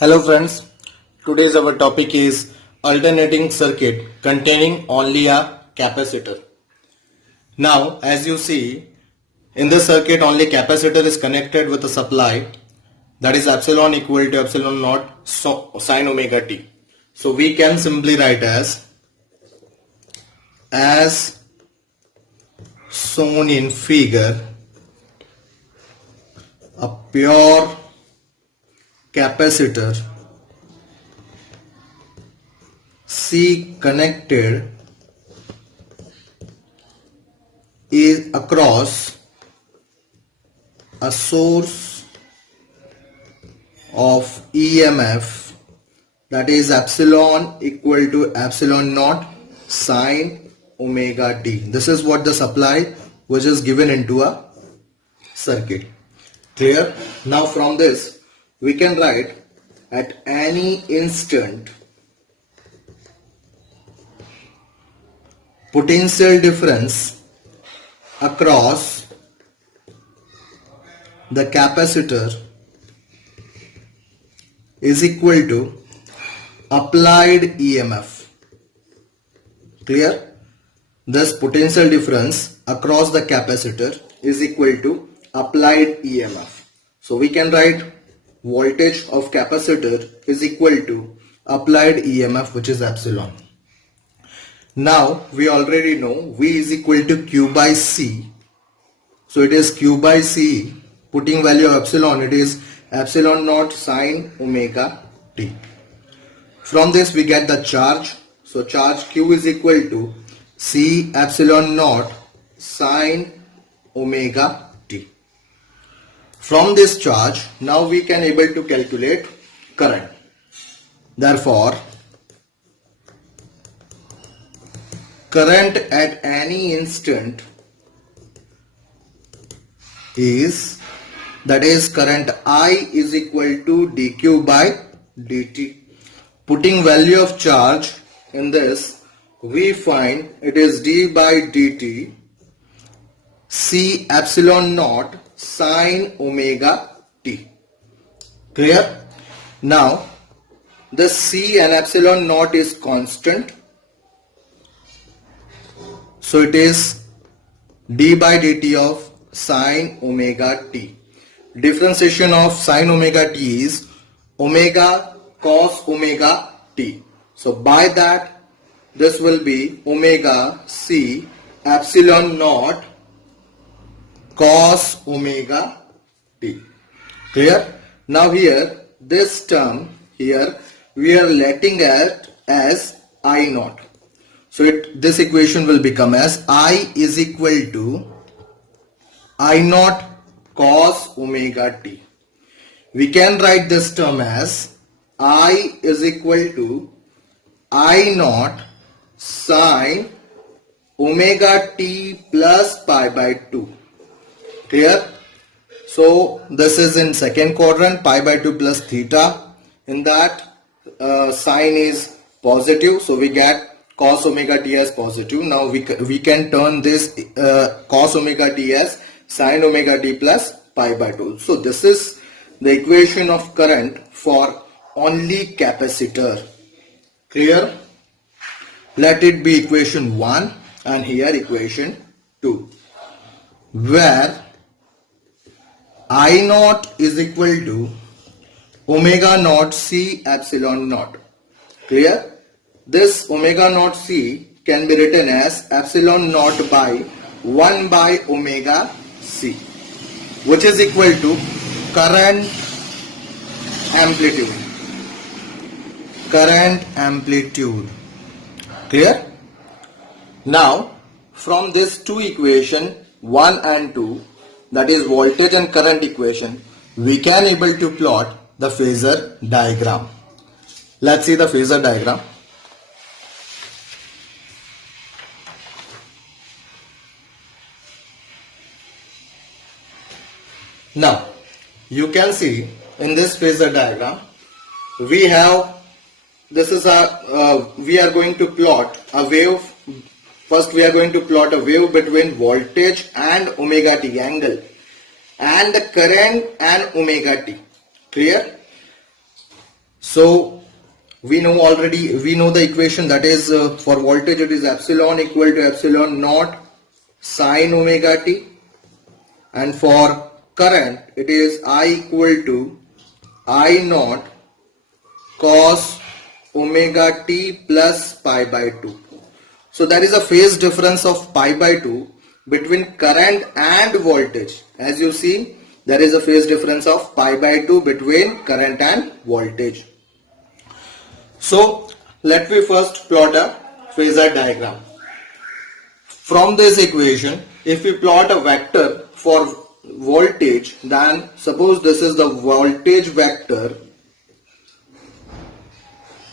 Hello friends, today's our topic is alternating circuit containing only a capacitor. Now as you see in this circuit only capacitor is connected with a supply, that is epsilon equal to epsilon naught sine omega t. So we can simply write as shown in figure, a pure capacitor C connected is across a source of EMF, that is epsilon equal to epsilon naught sine omega t. This is what the supply which is given into a circuit. Clear? Now from this we can write at any instant potential difference across the capacitor is equal to applied EMF. Clear? This potential difference across the capacitor is equal to applied EMF. So we can write voltage of capacitor is equal to applied EMF, which is epsilon. Now we already know V is equal to Q by C. So it is Q by C, putting value of epsilon, it is epsilon naught sine omega t. From this we get the charge. So charge Q is equal to C epsilon naught sine omega t. From this charge, now we can able to calculate current. Therefore, current at any instant is, that is current I is equal to dq by dt. Putting value of charge in this, we find it is d by dt C epsilon naught sine omega t. Clear? Now the C and epsilon naught is constant, so it is d by dt of sine omega t. Differentiation of sine omega t is omega cos omega t. So by that this will be omega C epsilon naught cos omega t. Clear? Now here this term here we are letting it as I naught. So this equation will become as I is equal to I naught cos omega t. We can write this term as I is equal to I naught sine omega t plus pi by 2. Clear? So this is in second quadrant, pi by 2 plus theta. In that sine is positive, so we get cos omega t as positive. Now we can turn this cos omega t as sine omega t plus pi by 2. So this is the equation of current for only capacitor. Clear? Let it be equation 1 and here equation 2, where I naught is equal to omega naught C epsilon naught. Clear? This omega naught C can be written as epsilon naught by 1 by omega C, which is equal to current amplitude. Current amplitude. Clear? Now from this two equation 1 and 2, that is voltage and current equation, we can able to plot the phasor diagram. Let's see the phasor diagram. Now you can see in this phasor diagram we have, this is a we are going to plot a wave. First we are going to plot a wave between voltage and omega t angle and the current and omega t. Clear? So we know the equation, that is for voltage it is epsilon equal to epsilon naught sine omega t, and for current it is I equal to I naught cos omega t plus pi by 2. So there is a phase difference of pi by 2 between current and voltage. As you see, there is a phase difference of pi by 2 between current and voltage. So let me first plot a phasor diagram. From this equation, if we plot a vector for voltage, then suppose this is the voltage vector.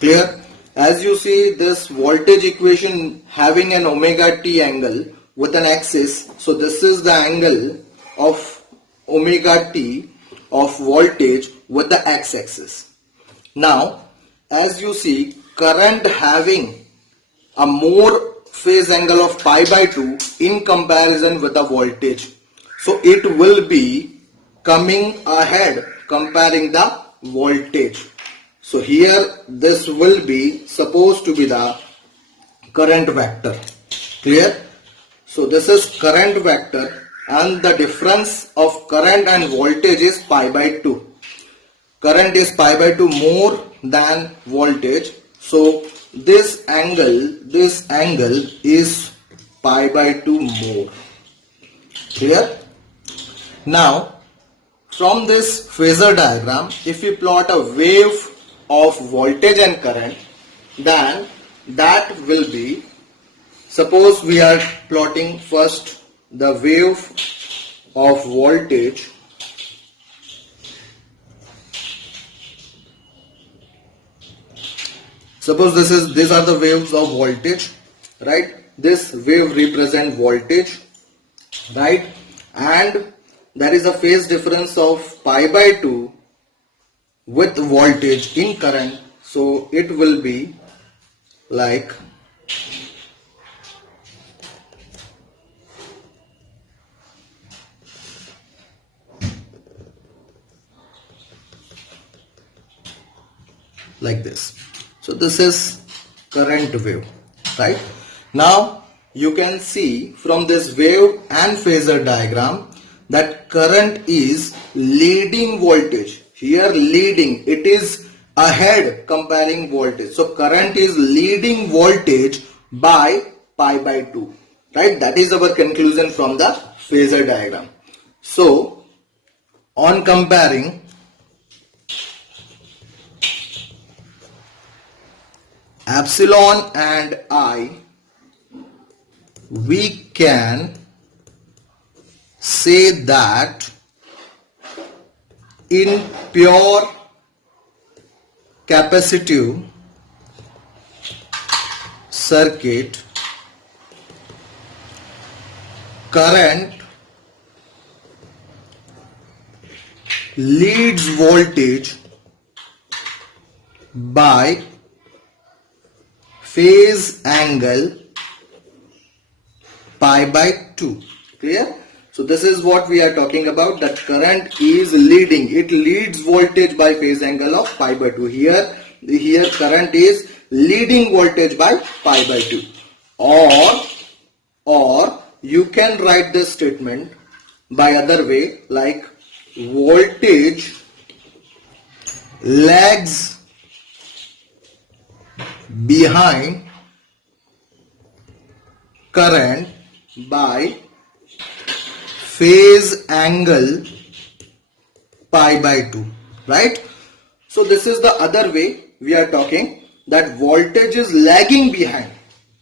Clear? As you see, this voltage equation having an omega t angle with an axis. So this is the angle of omega t of voltage with the x-axis. Now, as you see, current having a more phase angle of pi by 2 in comparison with the voltage. So it will be coming ahead comparing the voltage. So here this will be supposed to be the current vector. Clear? So this is current vector, and the difference of current and voltage is pi by 2. Current is pi by 2 more than voltage. So this angle is pi by 2 more. Clear? Now from this phasor diagram, if we plot a wave of voltage and current, then that will be, suppose we are plotting first the wave of voltage. Suppose these are the waves of voltage, right? This wave represent voltage, right? And there is a phase difference of pi by 2 with voltage in current. So it will be like this. So this is current wave, right? Now you can see from this wave and phasor diagram that current is leading voltage. Here leading, it is ahead comparing voltage. So current is leading voltage by pi by 2, right? That is our conclusion from the phasor diagram. So on comparing epsilon and I, we can say that in pure capacitive circuit, current leads voltage by phase angle pi by 2. Clear? So this is what we are talking about, that current is leading. It leads voltage by phase angle of pi by 2. Here current is leading voltage by pi by 2. Or you can write this statement by other way, like voltage lags behind current by phase angle pi by 2, right? So this is the other way we are talking, that voltage is lagging behind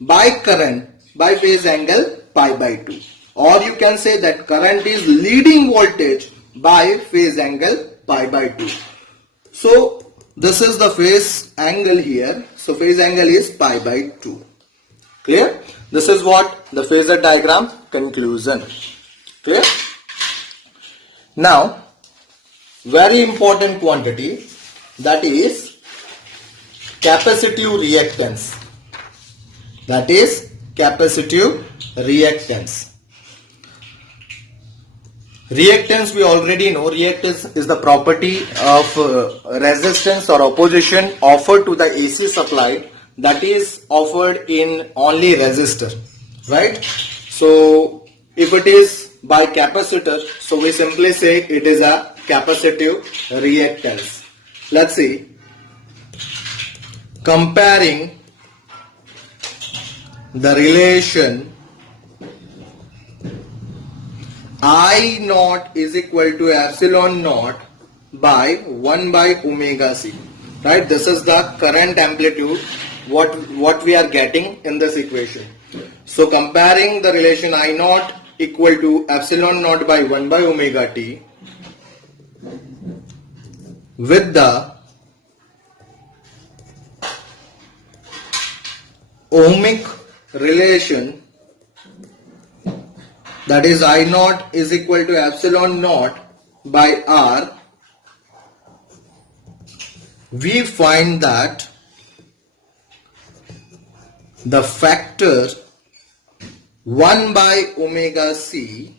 by current by phase angle pi by 2, or you can say that current is leading voltage by phase angle pi by 2. So this is the phase angle here. So phase angle is pi by 2. Clear? This is what the phasor diagram conclusion. Clear? Now, very important quantity, that is capacitive reactance. That is capacitive reactance. Reactance we already know. Reactance is the property of resistance or opposition offered to the AC supply, that is offered in only resistor, right? So if it is by capacitor, so we simply say it is a capacitive reactance. Let's see, comparing the relation I naught is equal to epsilon naught by 1 by omega c, right? This is the current amplitude what we are getting in this equation. So comparing the relation I naught equal to epsilon naught by 1 by omega t with the ohmic relation, that is I naught is equal to epsilon naught by R, we find that the factor 1 by omega c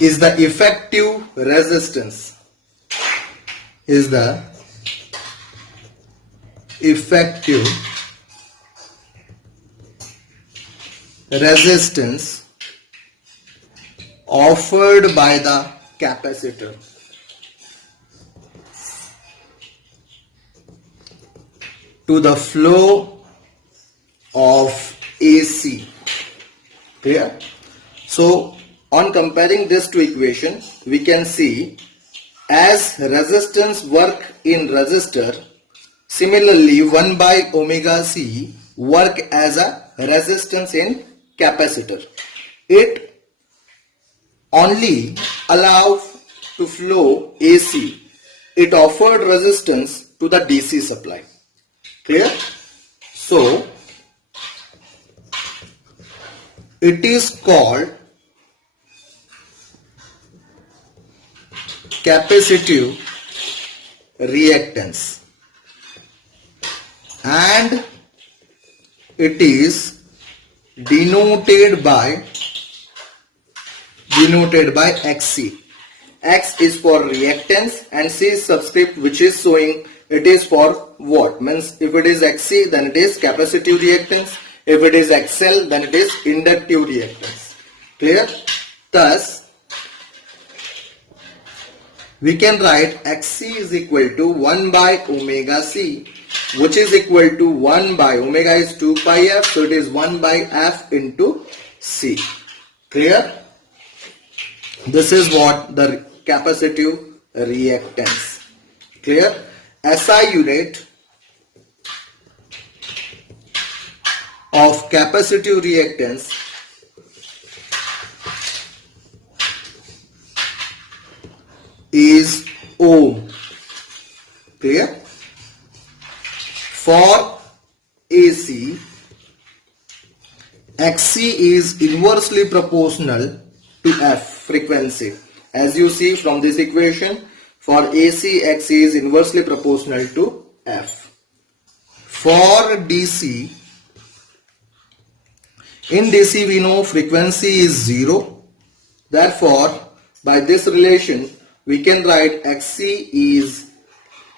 is the effective resistance, is the effective resistance offered by the capacitor to the flow of AC. Clear? So on comparing this two equation, we can see as resistance work in resistor, similarly 1 by omega c work as a resistance in capacitor. It only allow to flow AC. It offered resistance to the DC supply. Clear? So it is called capacitive reactance, and it is denoted by Xc. X is for reactance and C is subscript which is showing it is for what? Means if it is Xc, then it is capacitive reactance. If it is XL, then it is inductive reactance. Clear? Thus, we can write Xc is equal to 1 by omega c, which is equal to 1 by omega is 2 pi f, so it is 1 by f into c. Clear? This is what the capacitive reactance. Clear? SI unit of capacitive reactance is ohm. Clear? For AC, Xc is inversely proportional to F, frequency. As you see from this equation, for AC, Xc is inversely proportional to F. For DC, in DC we know frequency is 0. Therefore, by this relation, we can write Xc is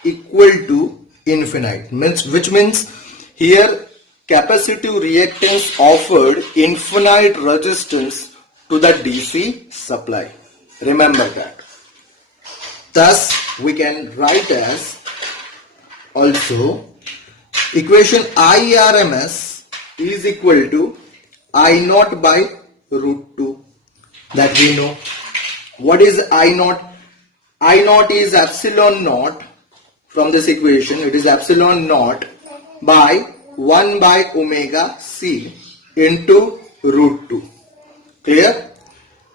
equal to infinite, which means here capacitive reactance offered infinite resistance to the DC supply. Remember that. Thus, we can write as also equation IRMS is equal to I naught by root 2, that we know. What is I naught? I naught is epsilon naught. From this equation, it is epsilon naught by 1 by omega c into root 2. Clear?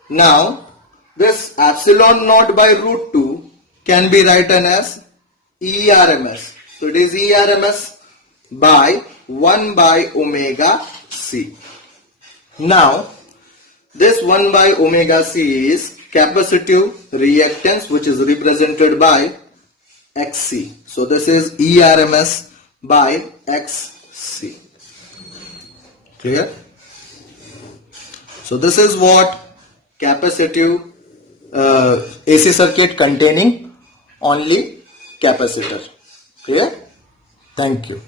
Now, this epsilon naught by root 2 can be written as ERMS. So it is ERMS by 1 by omega c. Now, this 1 by omega c is capacitive reactance, which is represented by Xc. So this is ERMS by Xc. Clear? So this is what capacitive AC circuit containing only capacitor. Clear? Thank you.